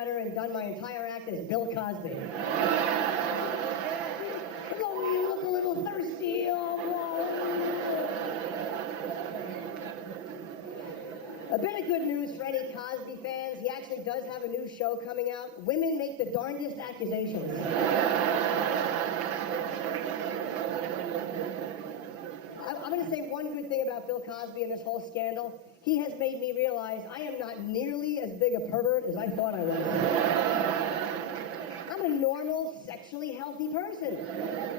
sweater and done my entire act as Bill Cosby. Oh, you look a little thirsty. A bit of good news for any Cosby fans. He actually does have a new show coming out. Women make the darndest accusations. I'm going to say one good thing about Bill Cosby and this whole scandal. He has made me realize I am not nearly as big a pervert as I thought I was. I'm a normal, sexually healthy person.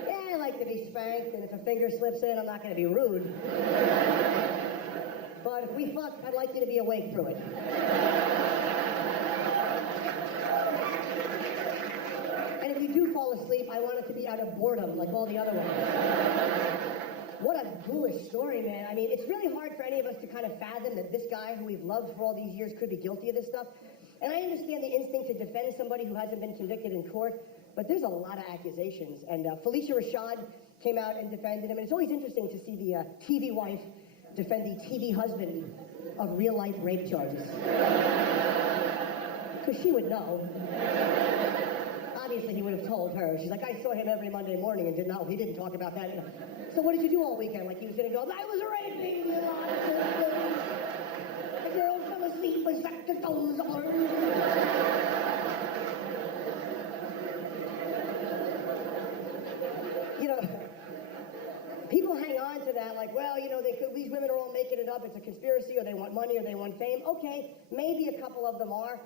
Yeah, I like to be spanked, and if a finger slips in, I'm not going to be rude. But if we fuck, I'd like you to be awake through it. And if you do fall asleep, I want it to be out of boredom, like all the other ones. What a ghoulish story, man. I mean, it's really hard for any of us to kind of fathom that this guy who we've loved for all these years could be guilty of this stuff. And I understand the instinct to defend somebody who hasn't been convicted in court, but there's a lot of accusations. And Felicia Rashad came out and defended him. And it's always interesting to see the TV wife defend the TV husband of real-life rape charges. Because she would know. Obviously, he would have told her. She's like, I saw him every Monday morning and he didn't talk about that. So what did you do all weekend? Like he was going to go, I was raping you. The girl fell asleep with Zacatone's arms. You know, people hang on to that like, well, you know, these women are all making it up. It's a conspiracy, or they want money, or they want fame. Okay, maybe a couple of them are.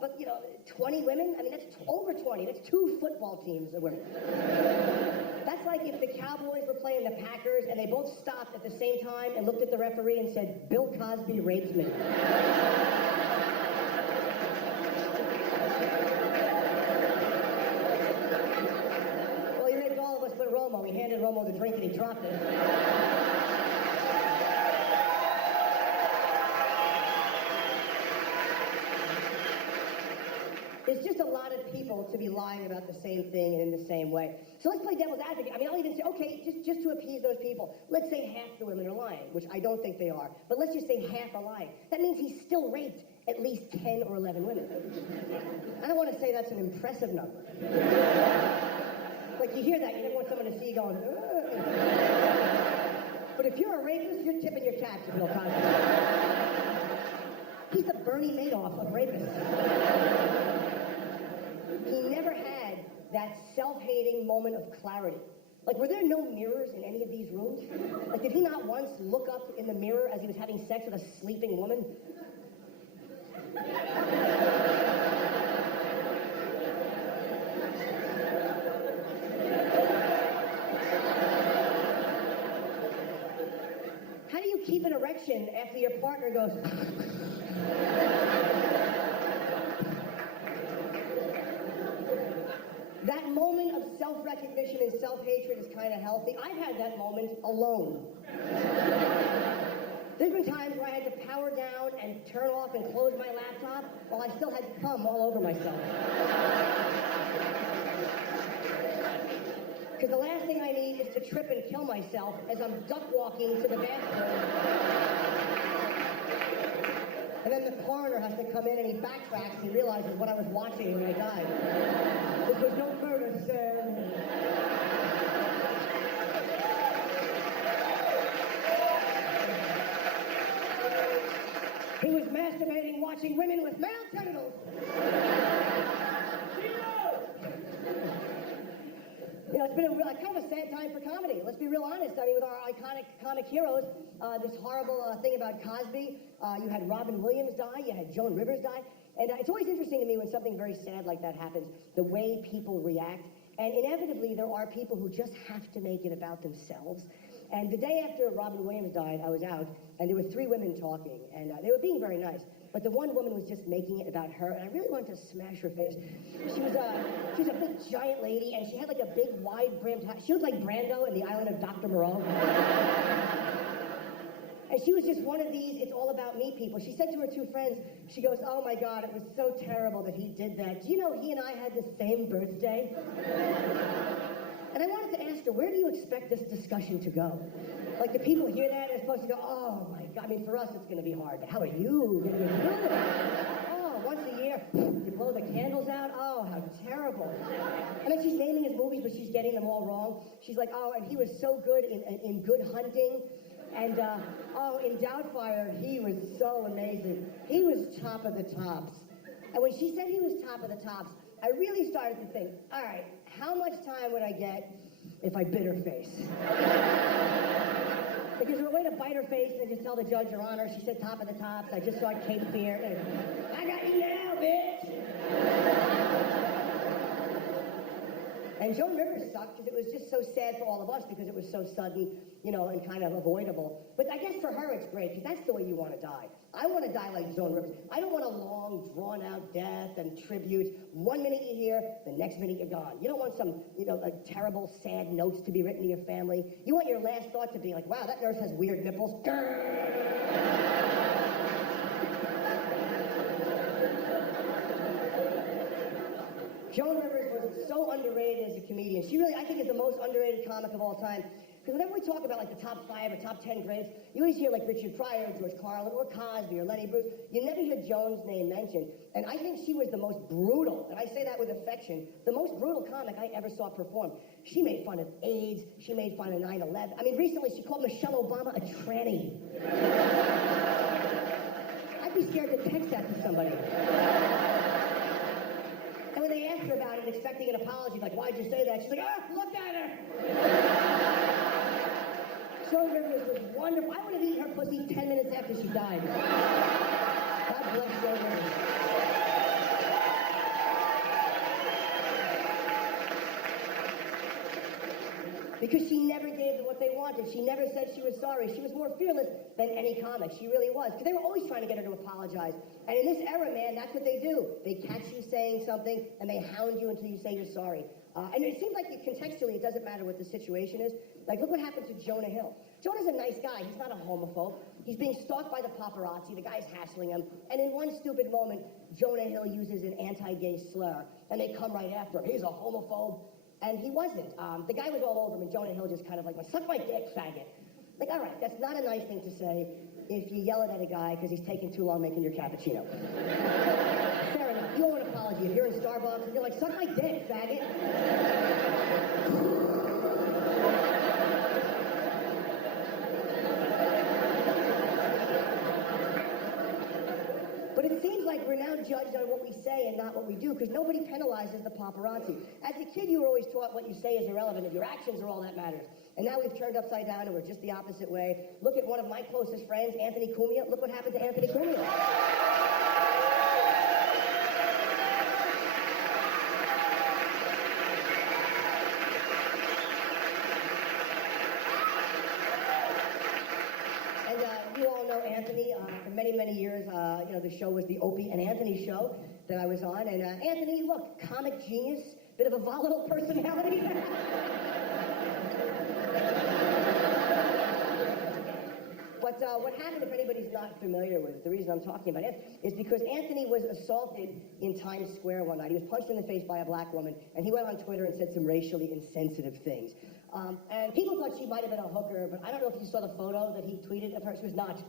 But, you know, 20 women? I mean, that's over 20. That's 2 football teams of women. That's like if the Cowboys were playing the Packers and they both stopped at the same time and looked at the referee and said, Bill Cosby rapes me. Well, he raped all of us but Romo. He handed Romo the drink and he dropped it. There's just a lot of people to be lying about the same thing and in the same way. So let's play devil's advocate. I mean, I'll even say, okay, just to appease those people, let's say half the women are lying, which I don't think they are. But let's just say half are lying. That means he still raped at least 10 or 11 women. I don't want to say that's an impressive number. Like, you hear that, you never want someone to see you going, ugh. But if you're a rapist, you're tipping your cap to Bill Cosby. He's the Bernie Madoff of rapists. He never had that self-hating moment of clarity. Like, were there no mirrors in any of these rooms? Like, did he not once look up in the mirror as he was having sex with a sleeping woman? How do you keep an erection after your partner goes... That moment of self-recognition and self-hatred is kind of healthy. I've had that moment alone. There's been times where I had to power down and turn off and close my laptop while I still had cum all over myself. Because the last thing I need is to trip and kill myself as I'm duck walking to the bathroom. And then the coroner has to come in and he backtracks and he realizes what I was watching when I died. This was no murder, sir. He was masturbating watching women with male genitals. You know, it's been kind of a sad time for comedy. Let's be real honest. I mean, with our iconic comic heroes, this horrible thing about Cosby, you had Robin Williams die, you had Joan Rivers die. And it's always interesting to me when something very sad like that happens, the way people react. And inevitably, there are people who just have to make it about themselves. And the day after Robin Williams died, I was out, and there were 3 women talking, and they were being very nice. But the one woman was just making it about her, and I really wanted to smash her face. She was a big, giant lady, and she had like a big, wide-brimmed hat. She looked like Brando in the island of Dr. Moreau. And she was just one of these, it's all about me people. She said to her 2 friends, she goes, oh my God, it was so terrible that he did that. Do you know he and I had the same birthday? And I wanted to ask her, where do you expect this discussion to go? Like, the people hear that, they're supposed to go, oh my God. I mean, for us, it's going to be hard. But how are you going to do it? Oh, once a year, you blow blow the candles out. Oh, how terrible. And then she's naming his movies, but she's getting them all wrong. She's like, oh, and he was so good in Good Hunting. And, oh, in Doubtfire, he was so amazing. He was top of the tops. And when she said he was top of the tops, I really started to think, all right, how much time would I get if I bit her face? Like, is there a way to bite her face and just tell the judge, Your Honor, she said top of the tops, I just saw Cape Fear. I got you now, bitch! And Joan Rivers sucked because it was just so sad for all of us because it was so sudden, you know, and kind of avoidable. But I guess for her it's great because that's the way you want to die. I want to die like Joan Rivers. I don't want a long, drawn-out death and tributes. 1 minute you're here, the next minute you're gone. You don't want some, you know, terrible, sad notes to be written to your family. You want your last thought to be like, wow, that nurse has weird nipples. Joan Rivers was so underrated as a comedian. She really, I think, is the most underrated comic of all time. Because whenever we talk about like the top 5 or top 10 greats, you always hear like Richard Pryor, George Carlin, or Cosby, or Lenny Bruce. You never hear Joan's name mentioned. And I think she was the most brutal, and I say that with affection, the most brutal comic I ever saw perform. She made fun of AIDS. She made fun of 9/11. I mean, recently she called Michelle Obama a tranny. I'd be scared to text that to somebody. And when they asked her about it, expecting an apology, like, why'd you say that? She's like, look at her! Joan Rivers was wonderful. I would have eaten her pussy 10 minutes after she died. God bless Joan Rivers. Because she never gave them what they wanted. She never said she was sorry. She was more fearless than any comic. She really was. Because they were always trying to get her to apologize. And in this era, man, that's what they do. They catch you saying something, and they hound you until you say you're sorry. And it seems like contextually, it doesn't matter what the situation is. Like, look what happened to Jonah Hill. Jonah's a nice guy. He's not a homophobe. He's being stalked by the paparazzi. The guy's hassling him. And in one stupid moment, Jonah Hill uses an anti-gay slur. And they come right after him. He's a homophobe. And he wasn't. The guy was all over him, and Jonah Hill just kind of like, suck my dick, faggot. Like, all right, that's not a nice thing to say if you yell it at a guy because he's taking too long making your cappuccino. Fair enough. You owe an apology. If you're in Starbucks, you're like, suck my dick, faggot. But it seems like we're now judged on what we say and not what we do, because nobody penalizes the paparazzi. As a kid, you were always taught what you say is irrelevant, and your actions are all that matters. And now we've turned upside down, and we're just the opposite way. Look at one of my closest friends, Anthony Cumia. Look what happened to Anthony Cumia. You all know Anthony. For many, many years, you know, the show was the Opie and Anthony show that I was on. And Anthony, look, comic genius, bit of a volatile personality. But what happened, if anybody's not familiar with it, the reason I'm talking about it is because Anthony was assaulted in Times Square one night. He was punched in the face by a black woman, and he went on Twitter and said some racially insensitive things. And people thought she might have been a hooker, but I don't know if you saw the photo that he tweeted of her. She was not a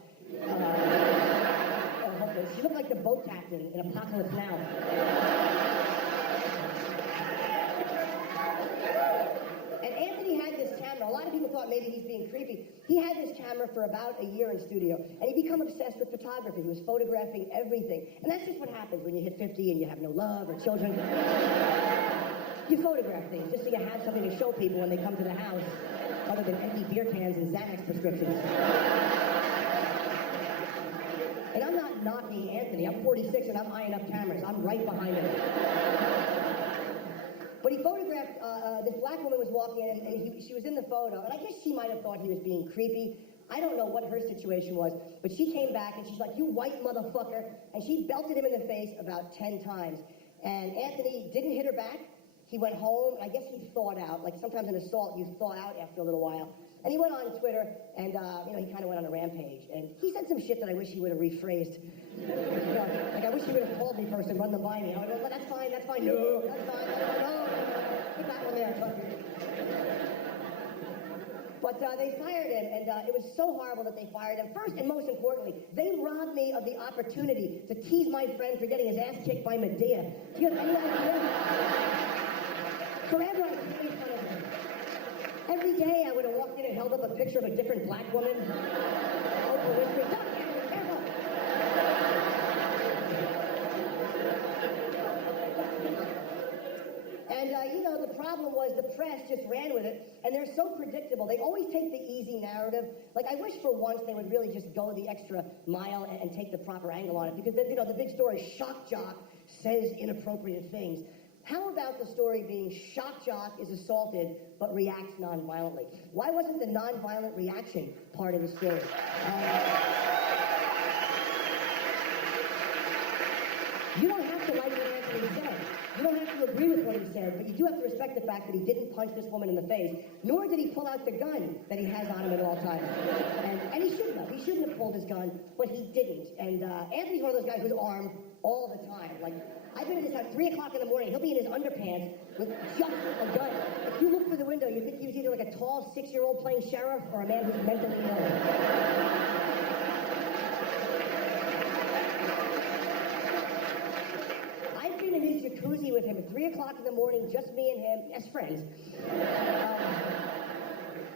hooker. She looked like the boat captain in Apocalypse Now. And Anthony had this camera. A lot of people thought maybe he's being creepy. He had this camera for about a year in studio, and he became obsessed with photography. He was photographing everything. And that's just what happens when you hit 50 and you have no love or children. You photograph things just so you have something to show people when they come to the house, other than empty beer cans and Xanax prescriptions. And I'm not knocking Anthony. I'm 46 and I'm eyeing up cameras. I'm right behind him. But he photographed, this black woman was walking in, and she was in the photo, and I guess she might have thought he was being creepy. I don't know what her situation was, but she came back and she's like, you white motherfucker, and she belted him in the face about 10 times. And Anthony didn't hit her back. He went home, and I guess he thawed out. Like sometimes in assault, you thaw out after a little while. And he went on Twitter, and you know, he kind of went on a rampage. And he said some shit that I wish he would have rephrased. You know, like, I wish he would have called me first and run them by me. I would go, well, that's fine, no, that's fine, no. Put that one there. But they fired him, and it was so horrible that they fired him. First and most importantly, they robbed me of the opportunity to tease my friend for getting his ass kicked by Medea. Do you have any idea? Forever I was making fun of him. Every day I would have walked in and held up a picture of a different black woman. Oprah Winfrey, "Duck, careful." And, the problem was the press just ran with it, and they're so predictable. They always take the easy narrative. Like, I wish for once they would really just go the extra mile and take the proper angle on it, because, the big story is shock jock says inappropriate things. How about the story being shock jock is assaulted but reacts non-violently? Why wasn't the non-violent reaction part of the story? You don't have to like what Anthony said. You don't have to agree with what he said, but you do have to respect the fact that he didn't punch this woman in the face, nor did he pull out the gun that he has on him at all times. And he shouldn't have. He shouldn't have pulled his gun, but he didn't. And Anthony's one of those guys who's armed all the time. Like, I've been at this at 3 o'clock in the morning. He'll be in his underpants with just a gun. If you look through the window, you think he was either like a tall 6-year-old playing sheriff or a man who's mentally ill. Jacuzzi with him at 3 o'clock in the morning, just me and him, as friends.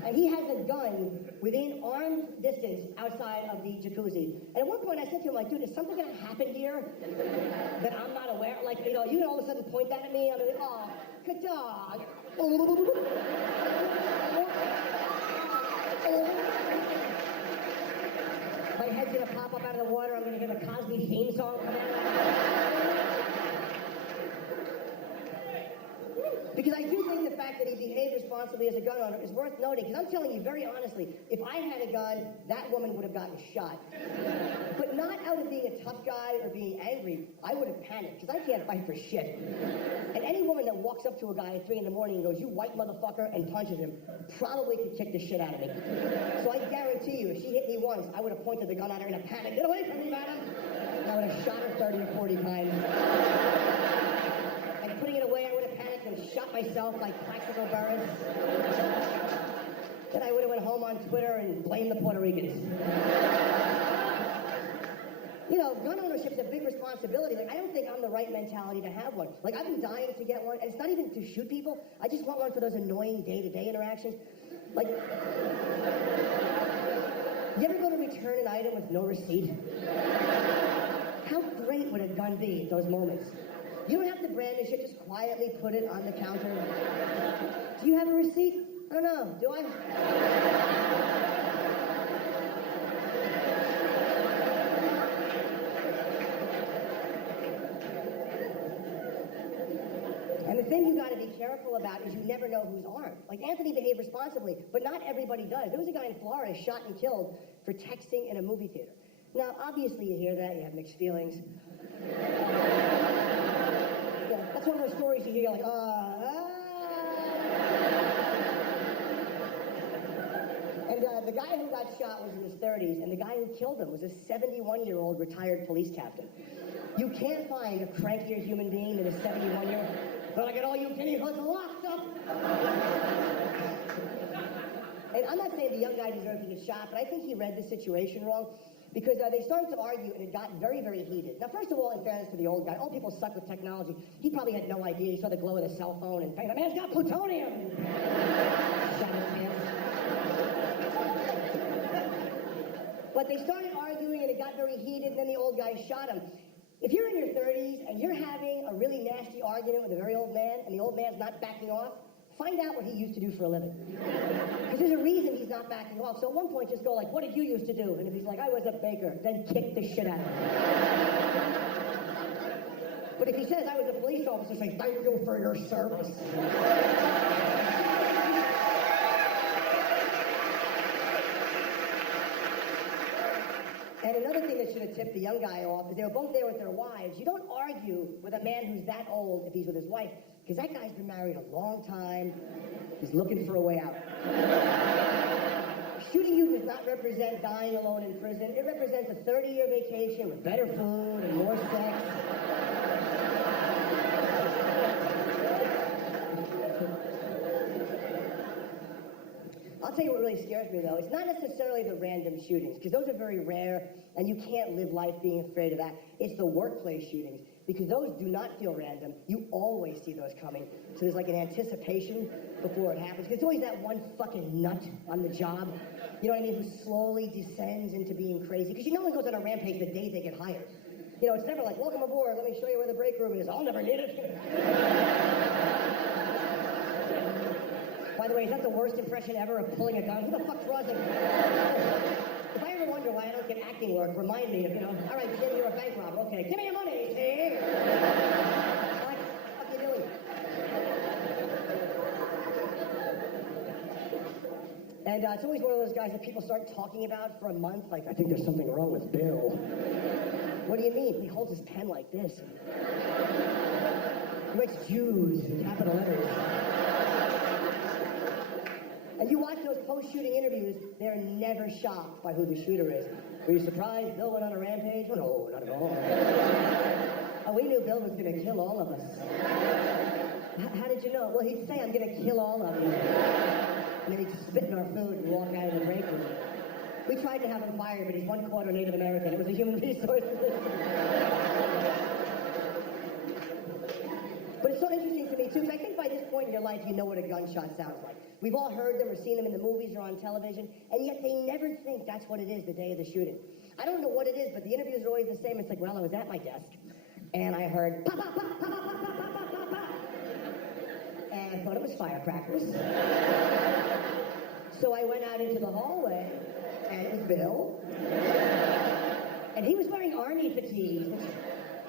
And he has a gun within arm's distance outside of the jacuzzi. And at one point I said to him, like, dude, is something gonna happen here that I'm not aware? Like, you can all of a sudden point that at me, I'm like, oh, good dog. My head's gonna pop up out of the water, I'm gonna hear the Cosby theme song come out. Because I do think the fact that he behaved responsibly as a gun owner is worth noting, because I'm telling you very honestly, if I had a gun, that woman would have gotten shot. But not out of being a tough guy or being angry. I would have panicked, because I can't fight for shit. And any woman that walks up to a guy at 3 in the morning and goes, "You white motherfucker," and punches him, probably could kick the shit out of me. So I guarantee you, if she hit me once, I would have pointed the gun at her in a panic. "Get away from me, madam!" And I would have shot her 30 or 40 times. And putting it away, I would have panicked and shot myself like Plaxico Burress. Then I would have went home on Twitter and blamed the Puerto Ricans. Gun ownership's a big responsibility. Like, I don't think I'm the right mentality to have one. Like, I've been dying to get one, and it's not even to shoot people. I just want one for those annoying day-to-day interactions. Like, you ever go to return an item with no receipt? How great would a gun be at those moments? You don't have to brandish it, just quietly put it on the counter. Do you have a receipt? I don't know. Do I? And the thing you got to be careful about is you never know who's armed. Like, Anthony behaved responsibly, but not everybody does. There was a guy in Florida shot and killed for texting in a movie theater. Now, obviously, you hear that, you have mixed feelings. That's one of those stories you hear, like, And the guy who got shot was in his 30s, and the guy who killed him was a 71-year-old retired police captain. You can't find a crankier human being than a 71-year-old. But I get all you guinea hoods locked up. And I'm not saying the young guy deserved to get shot, but I think he read the situation wrong. Because they started to argue, and it got very, very heated. Now, first of all, in fairness to the old guy, old people suck with technology. He probably had no idea. He saw the glow of the cell phone and, "Hey, the man's got plutonium!" Shot his pants. But they started arguing, and it got very heated, and then the old guy shot him. If you're in your 30s, and you're having a really nasty argument with a very old man, and the old man's not backing off, find out what he used to do for a living. Because there's a reason he's not backing off. So at one point, just go like, "What did you used to do?" And if he's like, "I was a baker," then kick the shit out of him. But if he says, "I was a police officer," say, "Thank you for your service." And another thing that should have tipped the young guy off is they were both there with their wives. You don't argue with a man who's that old if he's with his wife, because that guy's been married a long time. He's looking for a way out. Shooting you does not represent dying alone in prison. It represents a 30-year vacation with better food and more sex. I'll tell you what really scares me, though. It's not necessarily the random shootings, because those are very rare, and you can't live life being afraid of that. It's the workplace shootings, because those do not feel random. You always see those coming. So there's like an anticipation before it happens. Because it's always that one fucking nut on the job, you know what I mean, who slowly descends into being crazy. Because no one goes on a rampage the day they get hired. You know, it's never like, welcome aboard, let me show you where the break room is. I'll never need it. By the way, is that the worst impression ever of pulling a gun? Who the fuck's Rosin? If I ever wonder why I don't get acting work, remind me of, you know, all right, Jim, you're a bank robber. Okay, give me your money, see? What the fuck are you doing? And it's always one of those guys that people start talking about for a month, like, I think there's something wrong with Bill. What do you mean? He holds his pen like this. He writes Jews in capital letters. And you watch those post-shooting interviews, they're never shocked by who the shooter is. Were you surprised Bill went on a rampage? Oh, no, not at all. Oh, we knew Bill was going to kill all of us. How did you know? Well, he'd say, I'm going to kill all of you. And then he'd spit in our food and walk out of the break room. We tried to have him fired, but he's 1/4 Native American. It was a human resource. But it's so interesting to me, too, because I think by this point in your life, you know what a gunshot sounds like. We've all heard them or seen them in the movies or on television, and yet they never think that's what it is the day of the shooting. I don't know what it is, but the interviews are always the same. It's like, well, I was at my desk, and I heard pop, pop, pop, pop, pop, pop, pop, pop, pop, pop. And I thought it was firecrackers. So I went out into the hallway, and it was Bill. And he was wearing army fatigues, which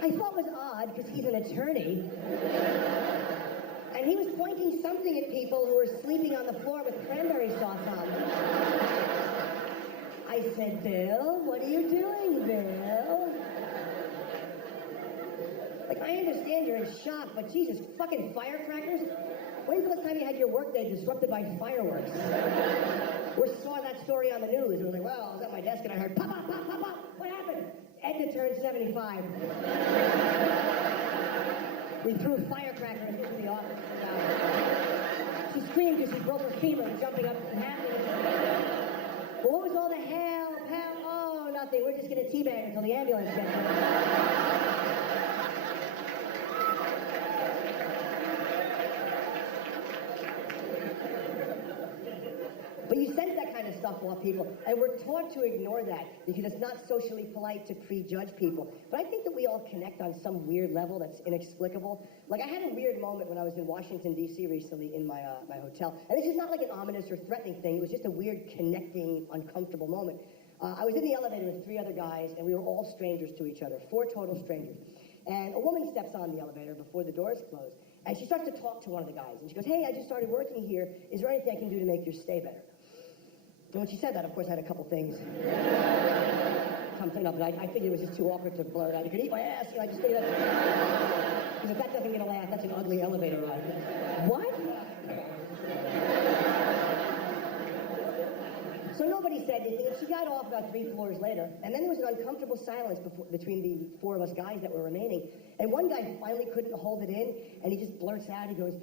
I thought was odd, because he's an attorney. And he was pointing something at people who were sleeping on the floor with cranberry sauce on them. I said, Bill, what are you doing, Bill? Like, I understand you're in shock, but Jesus, fucking firecrackers? When's the last time you had your workday disrupted by fireworks? We saw that story on the news. It was like, well, I was at my desk and I heard pop, pop, pop, pop, pop. What happened? Edna turned 75. We threw firecrackers into the office. She screamed because she broke her femur jumping up and happening. Well, what was all the help? Oh, nothing. We're just going to teabag until the ambulance gets here. But you sense that kind of stuff off people, and we're taught to ignore that because it's not socially polite to prejudge people. But I think that we all connect on some weird level that's inexplicable. Like, I had a weird moment when I was in Washington, D.C. recently in my hotel. And this is not like an ominous or threatening thing. It was just a weird, connecting, uncomfortable moment. I was in the elevator with 3 other guys, and we were all strangers to each other, 4 total strangers. And a woman steps on the elevator before the doors close, and she starts to talk to one of the guys. And she goes, hey, I just started working here. Is there anything I can do to make your stay better? And when she said that, of course, I had a couple things come clean up, but I figured it was just too awkward to blurt out. You could eat my ass, you know, I just figured that. Because if that doesn't get a laugh, that's an ugly elevator ride. What? So nobody said anything, and she got off about 3 floors later, and then there was an uncomfortable silence between the 4 of us guys that were remaining, and one guy finally couldn't hold it in, and he just blurts out, he goes,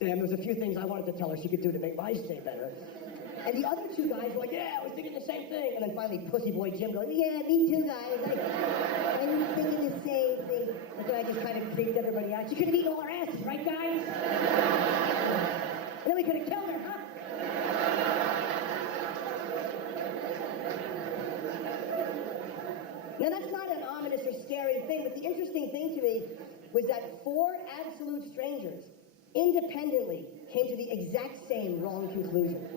damn, there was a few things I wanted to tell her she could do to make my stay better. And the other 2 guys were like, yeah, I was thinking the same thing. And then finally, Pussy Boy Jim goes, yeah, me too, guys. Like, I was thinking the same thing. And then I just kind of creeped everybody out. She could have eaten all our asses, right, guys? And then we could have killed her, huh? Now, that's not an ominous or scary thing, but the interesting thing to me was that 4 absolute strangers independently came to the exact same wrong conclusion.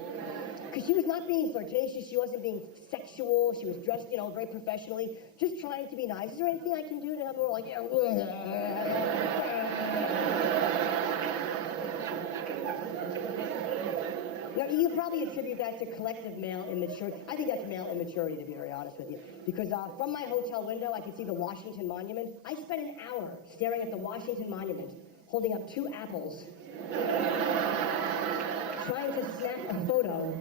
Because she was not being flirtatious, she wasn't being sexual, she was dressed, you know, very professionally, just trying to be nice. Is there anything I can do to help her? Like, yeah. Now, you probably attribute that to collective male immaturity. I think that's male immaturity, to be very honest with you. Because from my hotel window, I could see the Washington Monument. I spent an hour staring at the Washington Monument, holding up 2 apples, trying to snap a photo.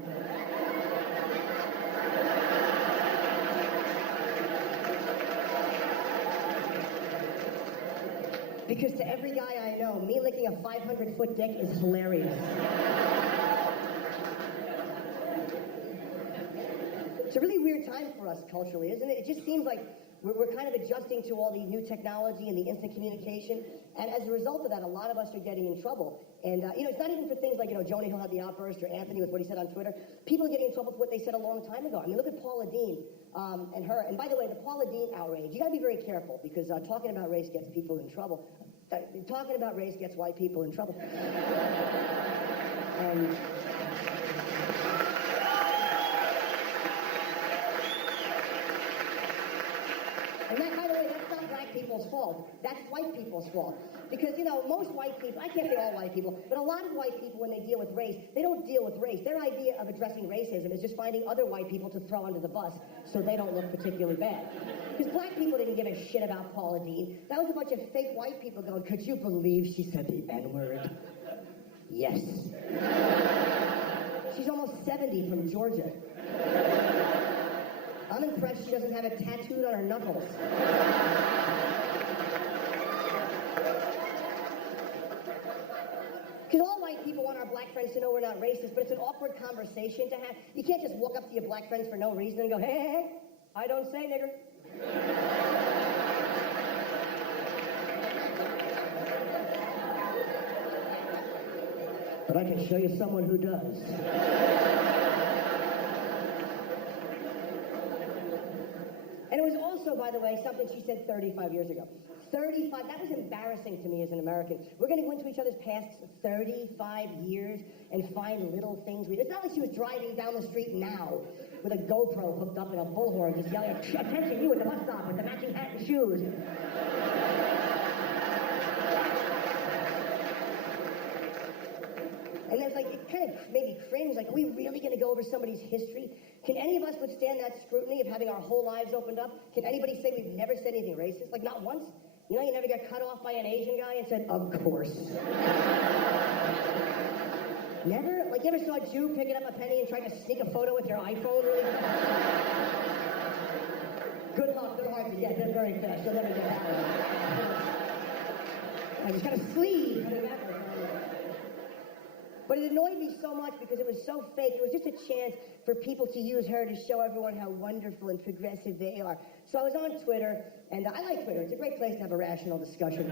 Because to every guy I know, me licking a 500-foot dick is hilarious. It's a really weird time for us culturally, isn't it? It just seems like we're kind of adjusting to all the new technology and the instant communication. And as a result of that, a lot of us are getting in trouble. And, it's not even for things like, Jonah Hill had the outburst or Anthony with what he said on Twitter. People are getting in trouble for what they said a long time ago. I mean, look at Paula Deen and her. And by the way, the Paula Deen outrage, you got to be very careful because talking about race gets people in trouble. Talking about race gets white people in trouble. And that, by the way, that's not black people's fault. That's white people's fault. Because, most white people, I can't say all white people, but a lot of white people, when they deal with race, they don't deal with race. Their idea of addressing racism is just finding other white people to throw under the bus so they don't look particularly bad. Because black people didn't give a shit about Paula Deen. That was a bunch of fake white people going, could you believe she said the N-word? Yes. She's almost 70 from Georgia. I'm impressed she doesn't have it tattooed on her knuckles. Because all white people want our black friends to know we're not racist, but it's an awkward conversation to have. You can't just walk up to your black friends for no reason and go, hey, hey, hey, I don't say nigger. But I can show you someone who does. And it was also, by the way, something she said 35 years ago. 35, that was embarrassing to me as an American. We're going to go into each other's pasts 35 years and find little things. It's not like she was driving down the street now with a GoPro hooked up and a bullhorn just yelling, attention, you at the bus stop with the matching hat and shoes. And there's like, it kind of made me cringe, like, are we really going to go over somebody's history? Can any of us withstand that scrutiny of having our whole lives opened up? Can anybody say we've never said anything racist? Like, not once? You never got cut off by an Asian guy and said, of course. Never? Like, you ever saw a Jew picking up a penny and trying to sneak a photo with your iPhone really fast? Good luck, they're hard to get, they're very fast, you'll never get that one. I just got a sleeve. But it annoyed me so much because it was so fake. It was just a chance for people to use her to show everyone how wonderful and progressive they are. So I was on Twitter, and I like Twitter. It's a great place to have a rational discussion.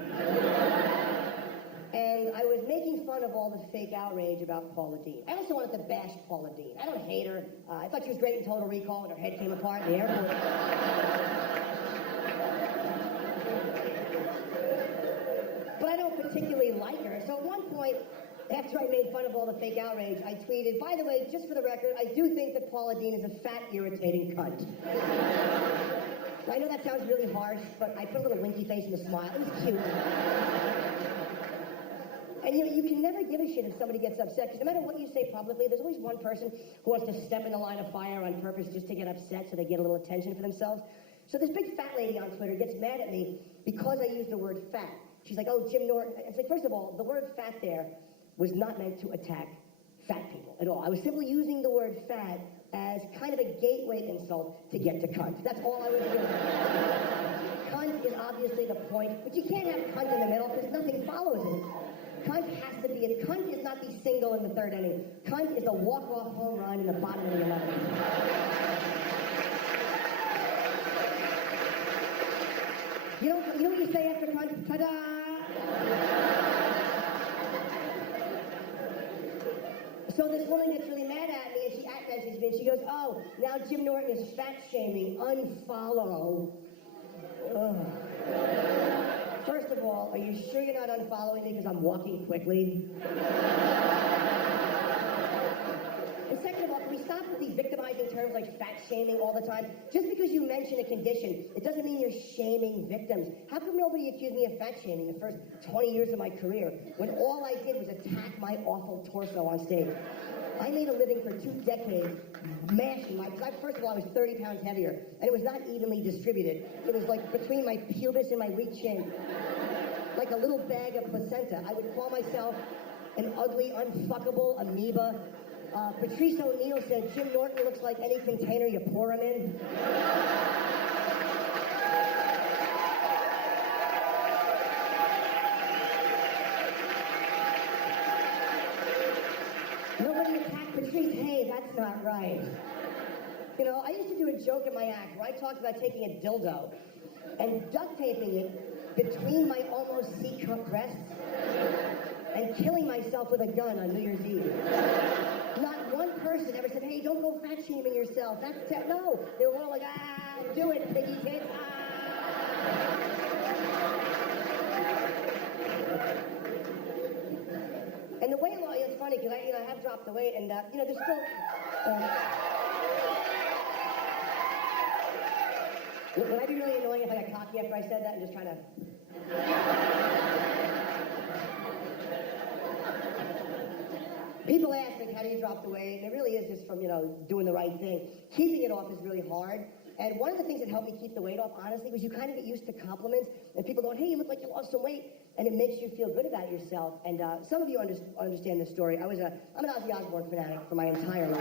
And I was making fun of all the fake outrage about Paula Deen. I also wanted to bash Paula Deen. I don't hate her. I thought she was great in Total Recall when her head came apart in the airport. But I don't particularly like her. So at one point, after I made fun of all the fake outrage, I tweeted, by the way, just for the record, I do think that Paula Deen is a fat, irritating cunt. I know that sounds really harsh, but I put a little winky face and a smile. It was cute. And you can never give a shit if somebody gets upset, because no matter what you say publicly, there's always one person who wants to step in the line of fire on purpose just to get upset so they get a little attention for themselves. So this big fat lady on Twitter gets mad at me because I used the word fat. She's like, oh, Jim Norton. It's like, first of all, the word fat there was not meant to attack fat people at all. I was simply using the word fat as kind of a gateway insult to get to cunt. That's all I was doing. Cunt is obviously the point, but you can't have cunt in the middle because nothing follows it. Cunt has to be, and cunt is not the single in the third inning. Cunt is the walk-off home run in the bottom of the 11th. You know what you say after cunt? Ta-da! So this woman gets really mad at me, and she messages me, and she goes, oh, now Jim Norton is fat-shaming. Unfollow. Ugh. First of all, are you sure you're not unfollowing me because I'm walking quickly? And second of all, can we stop with these victimizing terms like fat-shaming all the time? Just because you mention a condition, it doesn't mean you're shaming victims. How come nobody accused me of fat-shaming the first 20 years of my career when all I did was attack my awful torso on stage? I made a living for 2 decades mashing first of all, I was 30 pounds heavier, and it was not evenly distributed. It was like between my pubis and my weak chin, like a little bag of placenta. I would call myself an ugly, unfuckable amoeba. Patrice O'Neill said, Jim Norton looks like any container you pour him in. Nobody attacked Patrice. Hey, that's not right. You know, I used to do a joke in my act where I talked about taking a dildo and duct taping it between my almost C-cup breasts and killing myself with a gun on New Year's Eve. Not one person ever said, hey, don't go fat shaming yourself. No. They were all like, do it, piggy tits, And the weight loss, it's funny because I have dropped the weight, and there's still. Would I be really annoying if I got cocky after I said that and just trying to? People ask, like, how do you drop the weight? And it really is just from doing the right thing. Keeping it off is really hard. And one of the things that helped me keep the weight off, honestly, was you kind of get used to compliments and people going, hey, you look like you lost some weight. And it makes you feel good about yourself. And some of you understand this story. I'm an Ozzy Osbourne fanatic for my entire life.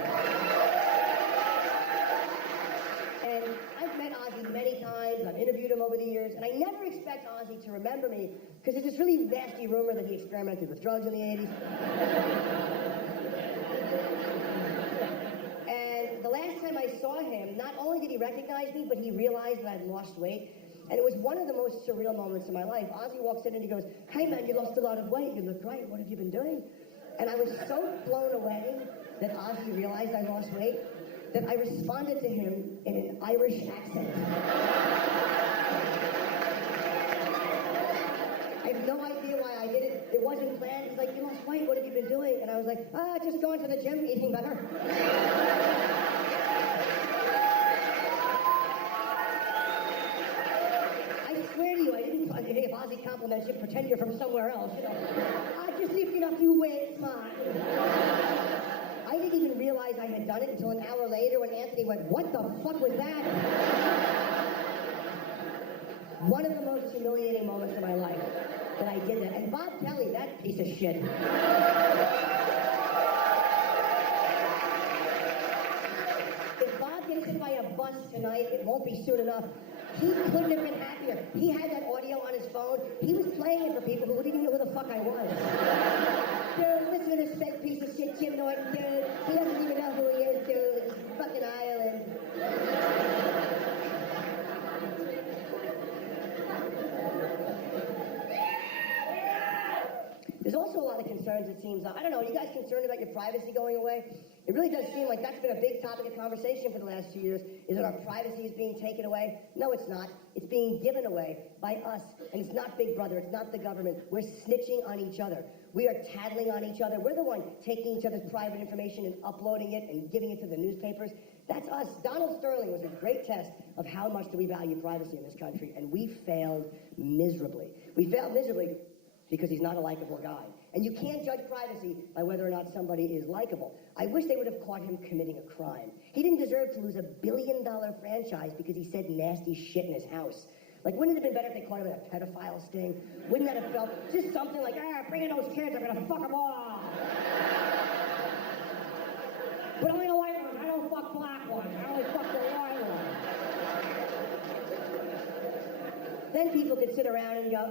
And I've met Ozzy many times. I've interviewed him over the years. And I never expect Ozzy to remember me because there's this really nasty rumor that he experimented with drugs in the 80s. And the last time I saw him, not only did he recognize me, but he realized that I'd lost weight. And it was one of the most surreal moments in my life. Ozzy walks in and he goes, hey man, you lost a lot of weight. You look great. What have you been doing? And I was so blown away that Ozzy realized I lost weight that I responded to him in an Irish accent. I have no idea why I did it. It wasn't planned. He's like, you lost weight. What have you been doing? And I was like, just going to the gym, eating better. Hey, if Ozzy compliments you, pretend you're from somewhere else, I just lifted up you weight, smart. I didn't even realize I had done it until an hour later when Anthony went, what the fuck was that? One of the most humiliating moments of my life that I did that. And Bob Kelly, that piece of shit. If Bob gets hit by a bus tonight, it won't be soon enough. He couldn't have been happier. He had that audio on his phone. He was playing it for people who didn't even know who the fuck I was. Dude, listen to this fake piece of shit, Jim Norton, dude. He doesn't even know who he is, dude. It's fucking Ireland. There's also a lot of concerns, it seems. I don't know, are you guys concerned about your privacy going away? It really does seem like that's been a big topic of conversation for the last 2 years, is that our privacy is being taken away. No, it's not. It's being given away by us. And it's not Big Brother. It's not the government. We're snitching on each other. We are tattling on each other. We're the one taking each other's private information and uploading it and giving it to the newspapers. That's us. Donald Sterling was a great test of how much do we value privacy in this country. And we failed miserably. We failed miserably because he's not a likable guy. And you can't judge privacy by whether or not somebody is likable. I wish they would have caught him committing a crime. He didn't deserve to lose $1 billion franchise because he said nasty shit in his house. Like, wouldn't it have been better if they caught him in a pedophile sting? Wouldn't that have felt just something like, bring in those kids, I'm gonna fuck them all. But only the white ones, I don't fuck black ones, I only fuck the white ones. Then people could sit around and go,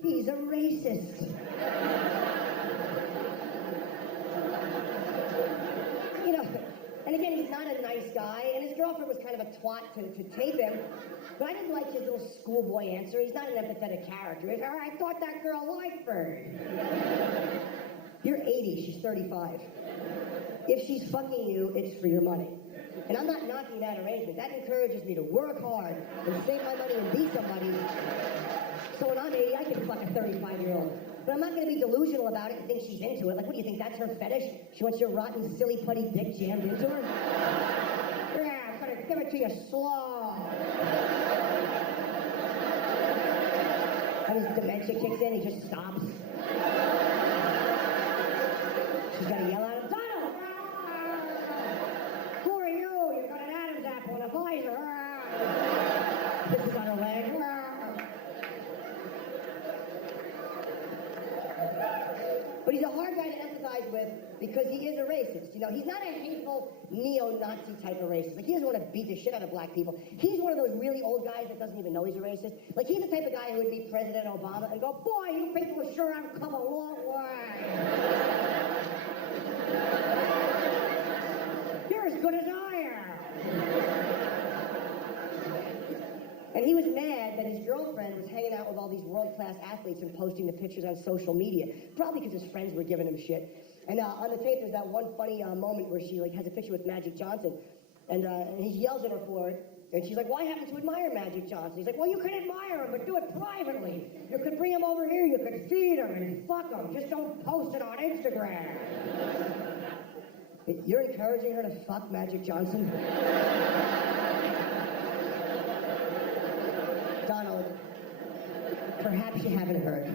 he's a racist. And again, he's not a nice guy, and his girlfriend was kind of a twat to tape him, but I didn't like his little schoolboy answer. He's not an empathetic character. He's, I thought that girl liked Bird. You're 80, she's 35. If she's fucking you, it's for your money. And I'm not knocking that arrangement. That encourages me to work hard and save my money and be somebody. So when I'm 80, I can fuck a 35-year-old. But I'm not going to be delusional about it and think she's into it. Like, what do you think, that's her fetish? She wants your rotten, silly, putty dick jammed into her? Yeah, I'm going to give it to you slow. And his dementia kicks in, he just stops. She's got to yell at him, Donald! Who are you? You've got an Adam's apple and a visor. This is on her leg. But he's a hard guy to empathize with because he is a racist. He's not a hateful neo-Nazi type of racist. Like, he doesn't want to beat the shit out of black people. He's one of those really old guys that doesn't even know he's a racist. Like, he's the type of guy who would meet President Obama and go, boy, you people sure have come a long way. You're as good as I am. all these world-class athletes and posting the pictures on social media, probably because his friends were giving him shit. And on the tape, there's that one funny moment where she like has a picture with Magic Johnson, and he yells at her for it, and she's like, "Why haven't you admired Magic Johnson?" He's like, "Well, you can admire him, but do it privately. You could bring him over here, you could feed him and fuck him. Just don't post it on Instagram." You're encouraging her to fuck Magic Johnson? Donald, perhaps you haven't heard.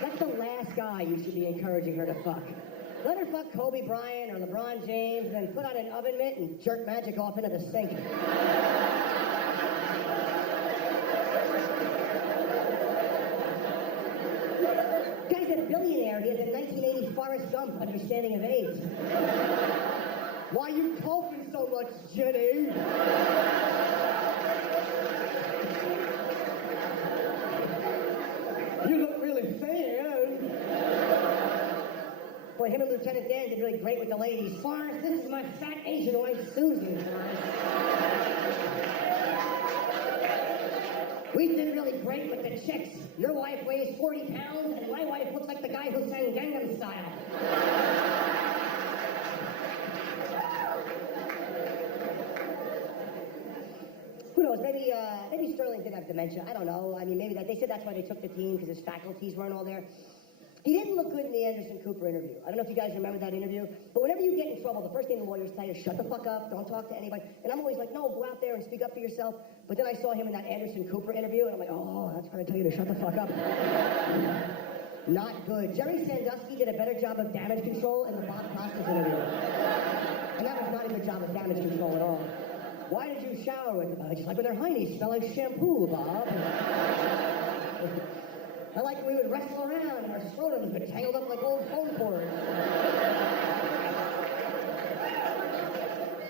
That's the last guy you should be encouraging her to fuck. Let her fuck Kobe Bryant or LeBron James, and then put on an oven mitt and jerk Magic off into the sink. Guy's a billionaire. He has a 1980 Forrest Gump understanding of AIDS. Why you coughing so much, Jenny? You look really fan. Boy, him and Lieutenant Dan did really great with the ladies. Forrest, this is my fat Asian wife, Susan. We did really great with the chicks. Your wife weighs 40 pounds, and my wife looks like the guy who sang Gangnam Style. Who knows? Maybe Sterling did have dementia. I don't know. I mean, maybe they said that's why they took the team, because his faculties weren't all there. He didn't look good in the Anderson Cooper interview. I don't know if you guys remember that interview, but whenever you get in trouble, the first thing the lawyers tell you is shut the fuck up, don't talk to anybody. And I'm always like, no, go out there and speak up for yourself. But then I saw him in that Anderson Cooper interview, and I'm like, oh, that's going to tell you to shut the fuck up. Not good. Jerry Sandusky did a better job of damage control in the Bob Costas interview. And that was not a good job of damage control at all. Why did you shower with them? Just like when their heinies smell like shampoo, Bob. I like when we would wrestle around and our scrotums would tangled up like old phone cords.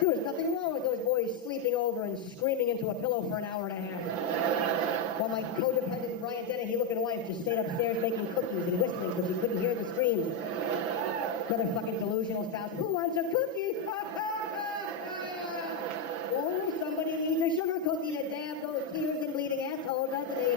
There was nothing wrong with those boys sleeping over and screaming into a pillow for an hour and a half. While my codependent Brian Dennehy looking wife just stayed upstairs making cookies and whistling because she couldn't hear the screams. Another fucking delusional spouse. Who wants a cookie? Oh, somebody needs a sugar cookie to dab those tears and bleeding assholes, doesn't he?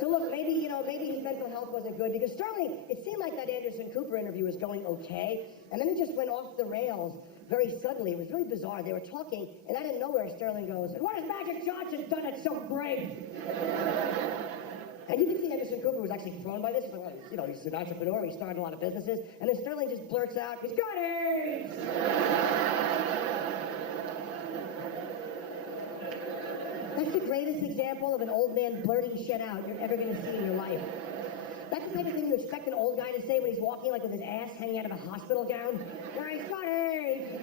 So look, maybe his mental health wasn't good, because Sterling, it seemed like that Anderson Cooper interview was going okay, and then it just went off the rails very suddenly. It was really bizarre. They were talking, and out of nowhere, Sterling goes, "And what has Magic Johnson done that's so great?" And you can see Anderson Cooper was actually thrown by this. He's an entrepreneur. He started a lot of businesses. And then Sterling just blurts out, "He's got AIDS!" That's the greatest example of an old man blurting shit out you're ever going to see in your life. That's the type of thing you expect an old guy to say when he's walking like with his ass hanging out of a hospital gown. "He's got AIDS!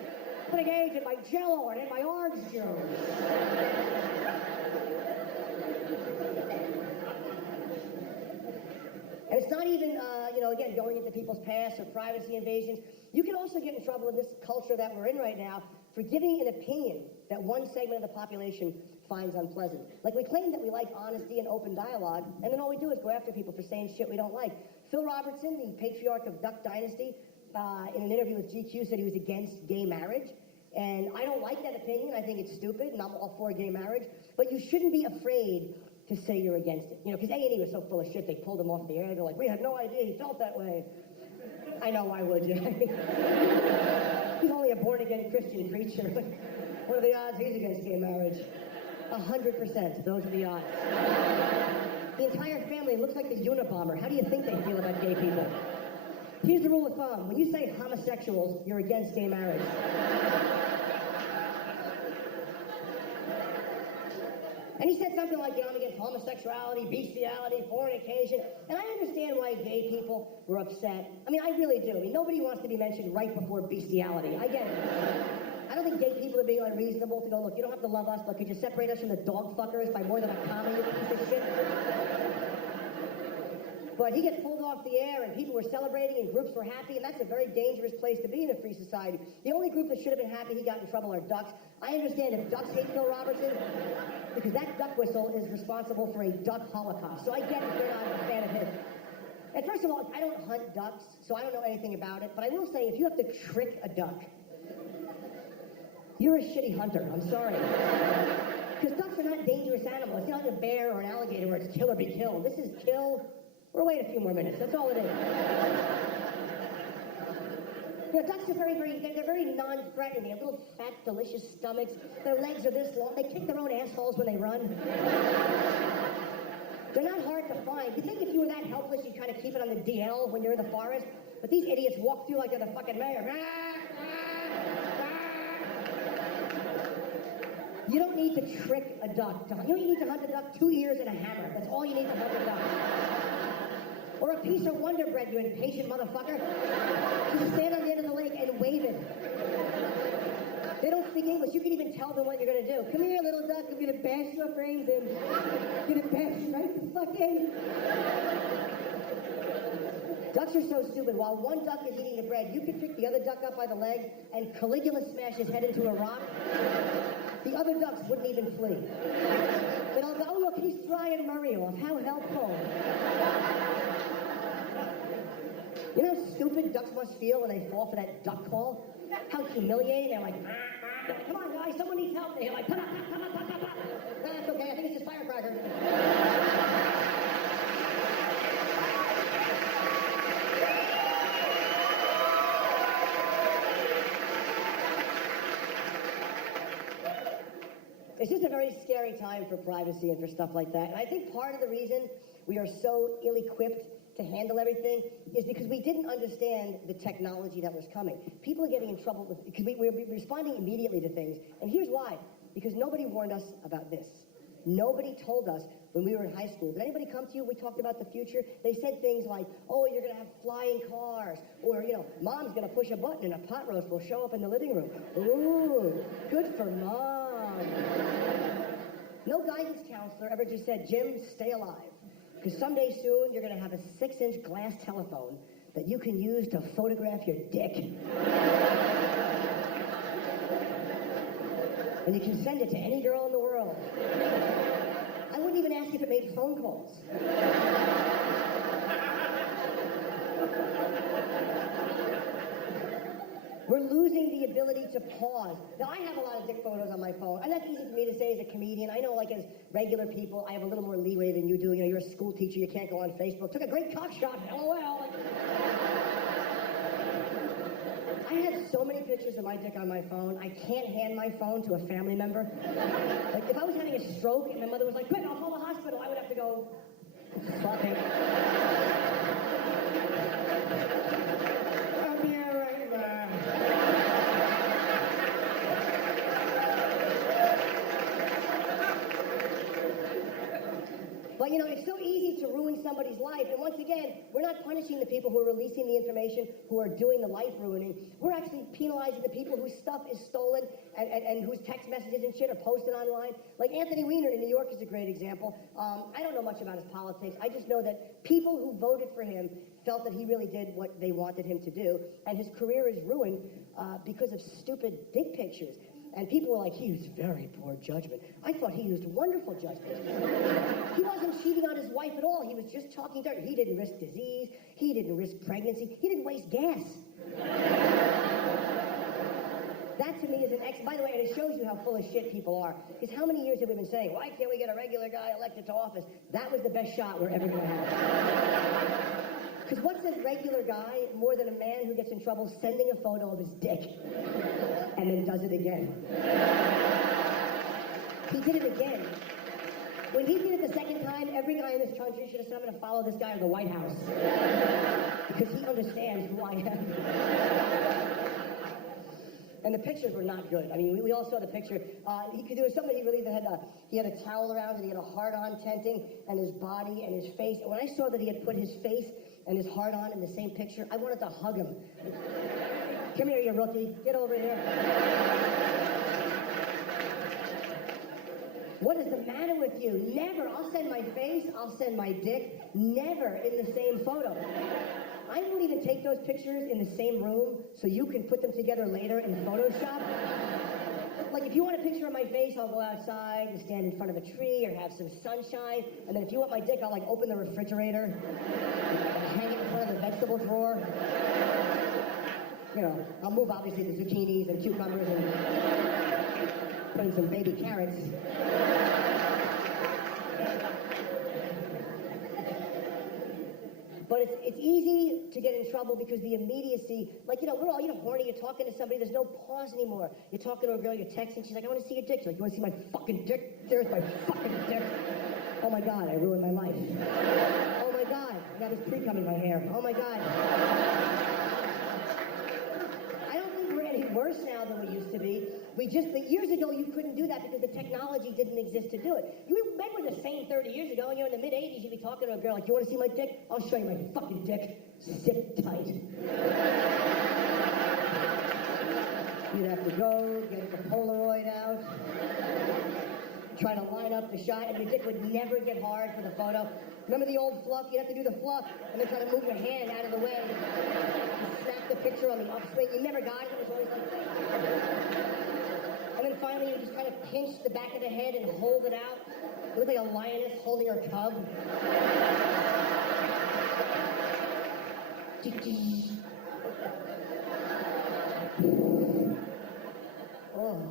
Putting AIDS in my Jell-O and in my orange juice." And it's not even, again, going into people's past or privacy invasions. You can also get in trouble in this culture that we're in right now for giving an opinion that one segment of the population finds unpleasant. Like, we claim that we like honesty and open dialogue, and then all we do is go after people for saying shit we don't like. Phil Robertson, the patriarch of Duck Dynasty, in an interview with GQ said he was against gay marriage. And I don't like that opinion. I think it's stupid, and I'm all for gay marriage. But you shouldn't be afraid to say you're against it. Because A&E was so full of shit, they pulled him off the air. They're like, "We had no idea he felt that way." I know, why would you? He's only a born-again Christian preacher. What are the odds he's against gay marriage? 100%. Those are the odds. The entire family looks like the Unabomber. How do you think they feel about gay people? Here's the rule of thumb. When you say homosexuals, you're against gay marriage. And he said something like, I'm against homosexuality, bestiality, fornication. And I understand why gay people were upset. I mean, I really do. I mean, nobody wants to be mentioned right before bestiality. I get it. I don't think gay people are being unreasonable to go, look, you don't have to love us, but could you separate us from the dog fuckers by more than a comma, you piece of shit? But he gets pulled off the air, and people were celebrating, and groups were happy, and that's a very dangerous place to be in a free society. The only group that should have been happy he got in trouble are ducks. I understand if ducks hate Phil Robertson, because that duck whistle is responsible for a duck holocaust. So I get if they're not a fan of his. And first of all, I don't hunt ducks, so I don't know anything about it. But I will say, if you have to trick a duck, you're a shitty hunter. I'm sorry. Because ducks are not dangerous animals. It's not like a bear or an alligator where it's kill or be killed. This is kill or wait a few more minutes. That's all it is. You know, ducks are they're very non-threatening. They have little fat, delicious stomachs. Their legs are this long. They kick their own assholes when they run. They're not hard to find. You'd think if you were that helpless, you'd kind of keep it on the DL when you're in the forest. But these idiots walk through like they're the fucking mayor. You don't need to trick a duck. You don't need to hunt a duck 2 ears and a hammer. That's all you need to hunt a duck. Or a piece of Wonder Bread, you impatient motherfucker. Just stand on the end of the lake and wave it. They don't speak English. You can even tell them what you're going to do. Come here, little duck. I'm going to bash your brains in. I'm going to bash you right the fuck in. Ducks are so stupid. While one duck is eating the bread, you can pick the other duck up by the leg and Caligula smash his head into a rock. The other ducks wouldn't even flee. They'd all go, oh, look, he's drying Murray off. How helpful. You know how stupid ducks must feel when they fall for that duck call? How humiliating. They're like, come on, guys, someone needs help. They're like, come on. That's okay, I think it's just firecracker. It's just a very scary time for privacy and for stuff like that. And I think part of the reason we are so ill-equipped to handle everything is because we didn't understand the technology that was coming. People are getting in trouble because we're responding immediately to things. And here's why. Because nobody warned us about this. Nobody told us when we were in high school. Did anybody come to you? We talked about the future. They said things like, oh, you're going to have flying cars. Or, you know, mom's going to push a button and a pot roast will show up in the living room. Ooh, good for mom. No guidance counselor ever just said, Jim, stay alive. Because someday soon, you're going to have a 6-inch glass telephone that you can use to photograph your dick. And you can send it to any girl in the world. I wouldn't even ask if it made phone calls. We're losing the ability to pause. Now, I have a lot of dick photos on my phone, and that's easy for me to say as a comedian. I know, like, as regular people, I have a little more leeway than you do. You know, you're a school teacher, you can't go on Facebook. Took a great cock shot, LOL. I have so many pictures of my dick on my phone, I can't hand my phone to a family member. Like, if I was having a stroke and my mother was like, quick, I'll call the hospital, I would have to go, fuck it. I'll be all right, ma. But, you know, it's so easy to ruin somebody's life. And once again, we're not punishing the people who are releasing the information, who are doing the life ruining. We're actually penalizing the people whose stuff is stolen and whose text messages and shit are posted online. Like Anthony Weiner in New York is a great example. I don't know much about his politics. I just know that people who voted for him felt that he really did what they wanted him to do. And his career is ruined because of stupid dick pictures. And people were like, he used very poor judgment. I thought he used wonderful judgment. He wasn't cheating on his wife at all. He was just talking dirt. He didn't risk disease. He didn't risk pregnancy. He didn't waste gas. That to me is an by the way, and it shows you how full of shit people are. Because how many years have we been saying, why can't we get a regular guy elected to office? That was the best shot we're ever going to have. Because what's a regular guy more than a man who gets in trouble sending a photo of his dick and then does it again? He did it again. When he did it the second time, every guy in this country should have said, I'm going to follow this guy to the White House. Because he understands who I am. And the pictures were not good. I mean, we all saw the picture. There was somebody really that he had a towel around and he had a heart-on tenting and his body and his face. And when I saw that he had put his face and his heart-on in the same picture, I wanted to hug him. Come here, you rookie. Get over here. What is the matter with you? Never. I'll send my face, I'll send my dick, never in the same photo. I won't even take those pictures in the same room so you can put them together later in Photoshop. like if you want a picture of my face, I'll go outside and stand in front of a tree or have some sunshine. And then if you want my dick, I'll like open the refrigerator, and hang it in front of the vegetable drawer. You know, I'll move obviously the zucchinis and cucumbers and put in some baby carrots. But it's easy to get in trouble because the immediacy, like, you know, we're all, you know, horny, you're talking to somebody, there's no pause anymore. You're talking to a girl, you're texting, she's like, I want to see your dick. She's like, you want to see my fucking dick? There's my fucking dick. Oh my God, I ruined my life. Oh my God, now there's pre-cum in my hair. Oh my God. I don't think we're any worse now than we used to be. Years ago, you couldn't do that because the technology didn't exist to do it. Men were the same 30 years ago, and you're in the mid-'80s, you'd be talking to a girl like, you want to see my dick? I'll show you my fucking dick. Sit tight. You'd have to go, get the Polaroid out, try to line up the shot, and your dick would never get hard for the photo. Remember the old fluff? You'd have to do the fluff, and then try to move your hand out of the way. And snap the picture on the upswing. You never got it. It was always like... And then finally, you just kind of pinch the back of the head and hold it out. It looked like a lioness holding her cub. Oh.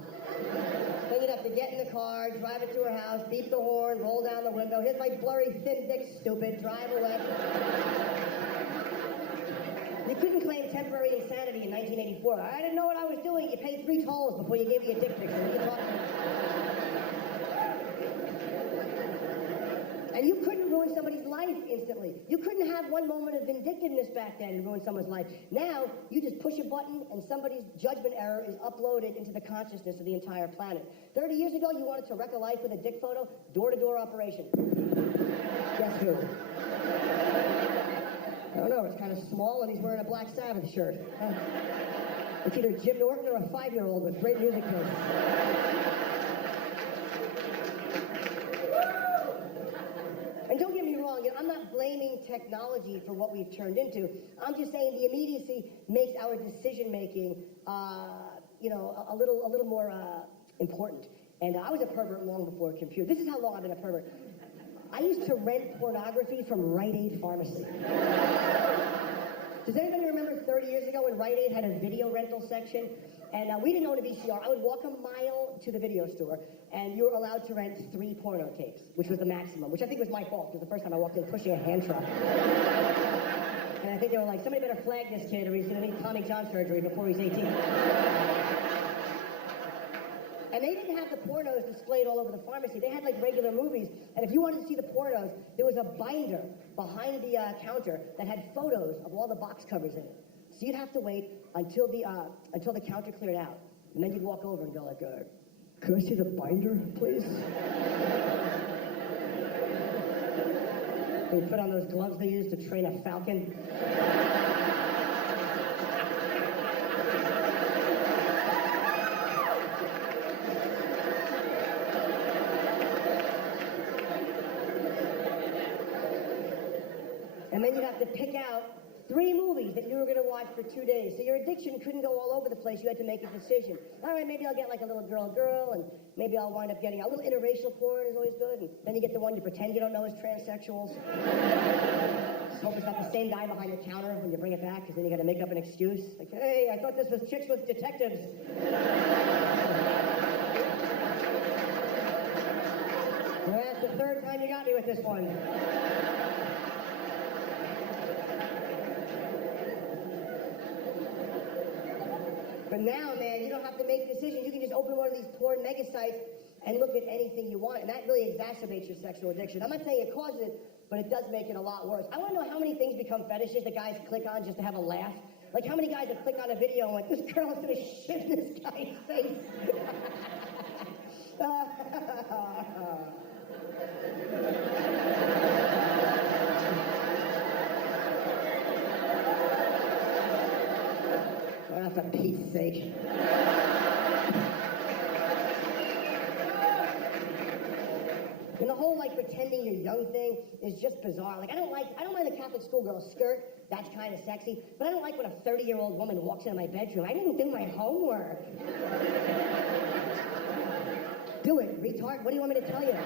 Then you'd have to get in the car, drive it to her house, beep the horn, roll down the window. Here's my blurry, thin dick, stupid. Drive away. You couldn't claim temporary insanity in 1984. I didn't know what I was doing. You paid 3 tolls before you gave me a dick picture. What are you talking about? And you couldn't ruin somebody's life instantly. You couldn't have one moment of vindictiveness back then and ruin someone's life. Now, you just push a button and somebody's judgment error is uploaded into the consciousness of the entire planet. 30 years ago, you wanted to wreck a life with a dick photo? Door-to-door operation. Guess who? I don't know, it's kind of small and he's wearing a Black Sabbath shirt. It's either Jim Norton or a 5-year-old with great music taste. And don't get me wrong, you know, I'm not blaming technology for what we've turned into. I'm just saying the immediacy makes our decision-making, you know, a little more important. And I was a pervert long before computer. This is how long I've been a pervert. I used to rent pornography from Rite Aid Pharmacy. Does anybody remember 30 years ago when Rite Aid had a video rental section? And we didn't own a VCR. I would walk a mile to the video store, and you were allowed to rent 3 porno tapes, which was the maximum, which I think was my fault, because the first time I walked in pushing a hand truck. And I think they were like, somebody better flag this kid or he's going to need Tommy John surgery before he's 18. And they didn't have the pornos displayed all over the pharmacy. They had like regular movies. And if you wanted to see the pornos, there was a binder behind the counter that had photos of all the box covers in it. So you'd have to wait until the counter cleared out. And then you'd walk over and go like, could I see the binder, please? And you put on those gloves they use to train a falcon. And then you'd have to pick out 3 movies that you were going to watch for 2 days. So your addiction couldn't go all over the place. You had to make a decision. All right, maybe I'll get like a little girl, and maybe I'll wind up getting a little interracial porn is always good. And then you get the one you pretend you don't know is transsexuals. Just hope it's not the same guy behind the counter when you bring it back, because then you got to make up an excuse. Like, hey, I thought this was Chicks with Detectives. Well, that's the 3rd time you got me with this one. But now, man, you don't have to make decisions. You can just open one of these porn mega sites and look at anything you want. And that really exacerbates your sexual addiction. I'm not saying it causes it, but it does make it a lot worse. I want to know how many things become fetishes that guys click on just to have a laugh. Like how many guys have clicked on a video and like, this girl is going to shit in this guy's face. Oh, for Pete's sake. And the whole like pretending you're young thing is just bizarre. Like I don't mind the Catholic schoolgirl skirt, That's kind of sexy. But I don't like when a 30-year-old woman walks into my bedroom. I didn't do my homework. Do it, retard. What do you want me to tell you?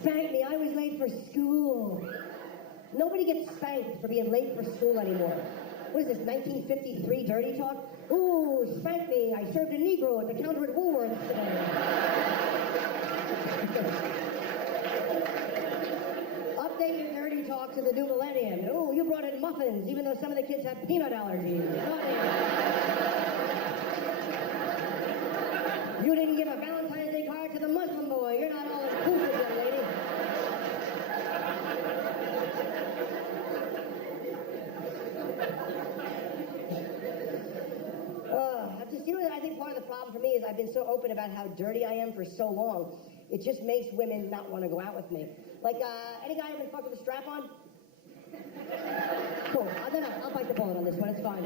Spank me. I was late for school. Nobody gets spanked for being late for school anymore. What is this, 1953 dirty talk? Ooh, spank me. I served a Negro at the counter at Woolworths today. Update your dirty talk to the new millennium. Ooh, you brought in muffins, even though some of the kids have peanut allergies. You didn't give a Valentine's Day card to the Muslim boy. You're not all inclusive, young lady. I think part of the problem for me is I've been so open about how dirty I am for so long, it just makes women not want to go out with me. Like, any guy ever fuck with a strap on? Cool. I'll bite the bullet on this one. It's fine.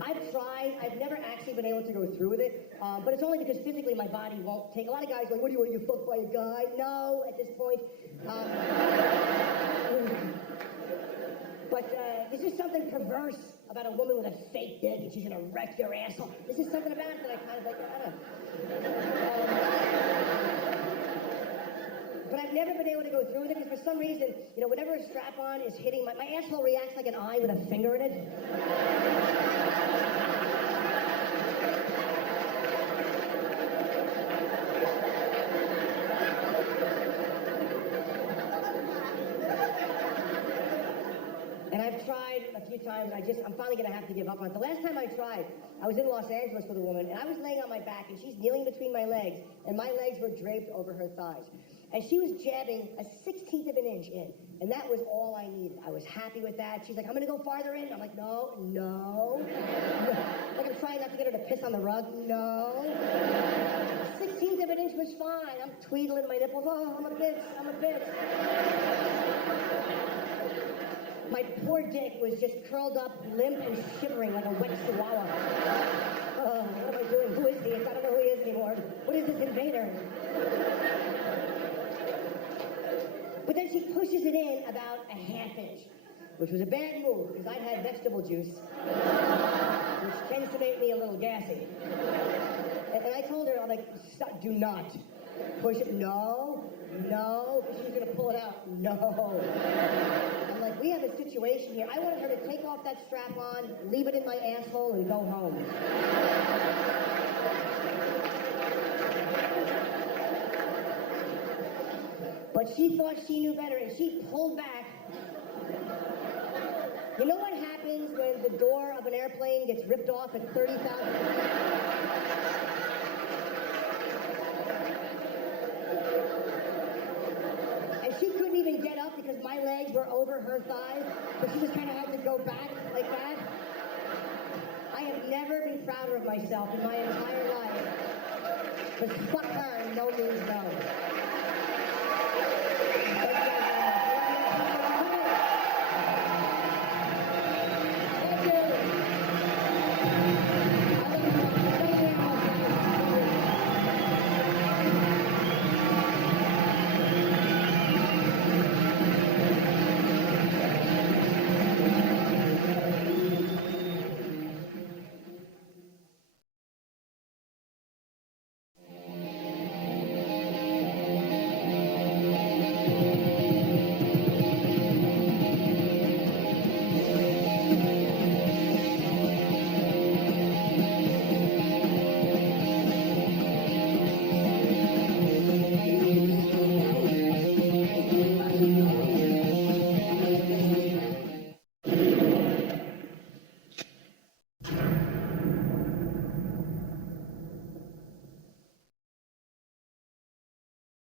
I've tried. I've never actually been able to go through with it, but it's only because physically my body won't take. A lot of guys are like, what do you want? You fucked by a guy? No, at this point. But there's just something perverse about a woman with a fake dick and she's gonna wreck your asshole. There's just something about it that I kind of like, I don't know. But I've never been able to go through with it because for some reason, you know, whenever a strap-on is hitting, my asshole reacts like an eye with a finger in it. And I've tried a few times, I'm finally gonna have to give up on it. The last time I tried, I was in Los Angeles with a woman, and I was laying on my back, and she's kneeling between my legs, and my legs were draped over her thighs. And she was jabbing a 1/16 of an inch in, and that was all I needed. I was happy with that. She's like, I'm gonna go farther in. I'm like, no. Like I'm trying not to get her to piss on the rug. No. 1/16 of an inch was fine. I'm tweedling my nipples. Oh, I'm a bitch. My poor dick was just curled up, limp and shivering like a wet chihuahua. What am I doing? Who is he? I don't know who he is anymore. What is this invader? But then she pushes it in about a half inch, which was a bad move because I'd had vegetable juice, which tends to make me a little gassy. And I told her, I'm like, stop, do not push it. No. She was going to pull it out. No. I'm like, we have a situation here. I wanted her to take off that strap on, leave it in my asshole, and go home. But she thought she knew better, and she pulled back. You know what happens when the door of an airplane gets ripped off at 30,000? Even get up because my legs were over her thighs, but she just kind of had to go back like that. I have never been prouder of myself in my entire life. But fuck her, no means no.